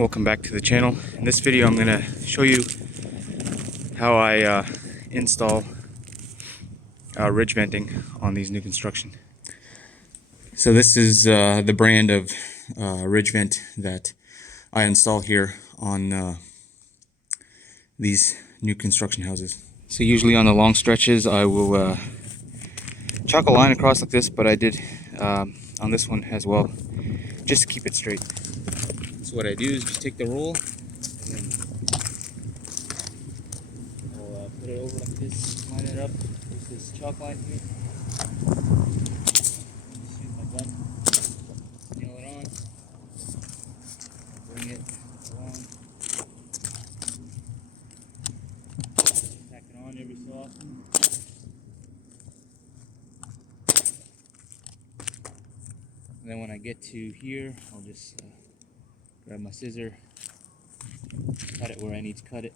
welcome back to the channel. In this video I'm going to show you how I install ridge venting on these new construction. So this is the brand of ridge vent that I install here on these new construction houses. So usually on the long stretches I will chalk a line across like this, but I did on this one as well, just to keep it straight. So what I do is just take the roll and then I'll put it over like this, line it up with this chalk line here. Just use my gun, nail it on, bring it along, tack it on every so often. And then when I get to here, I'll just grab my scissor, cut it where I need to cut it.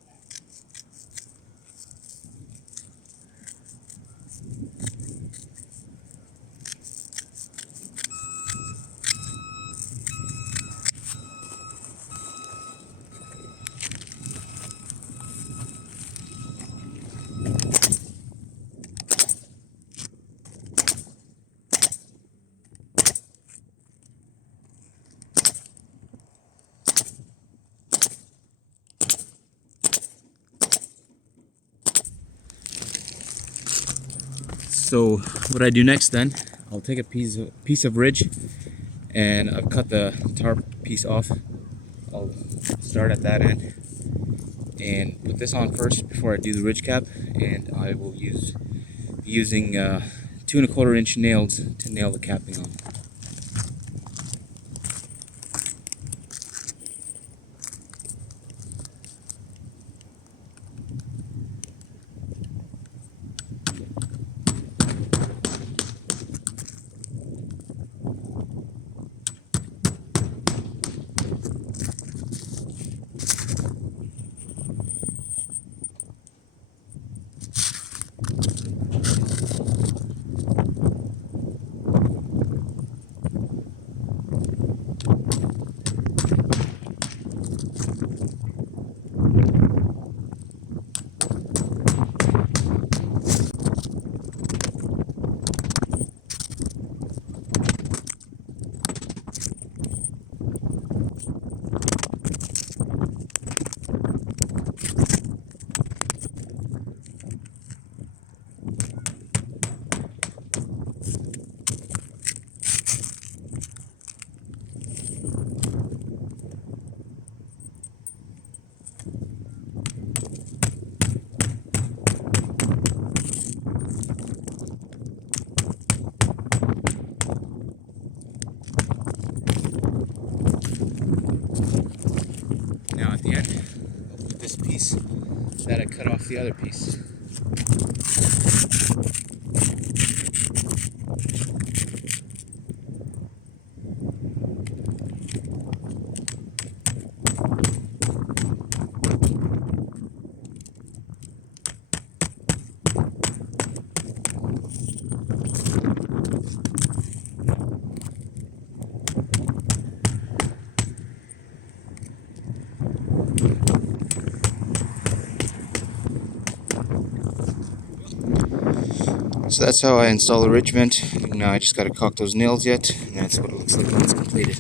So what I do next then, I'll take a piece of ridge, and I've cut the tarp piece off. I'll start at that end and put this on first before I do the ridge cap, and I will be using 2 1/4 inch nails to nail the capping on. Now at the end, I'll put this piece that I cut off the other piece. So that's how I install the ridge vent. Now I just got to caulk those nails yet, and that's what it looks like when it's completed.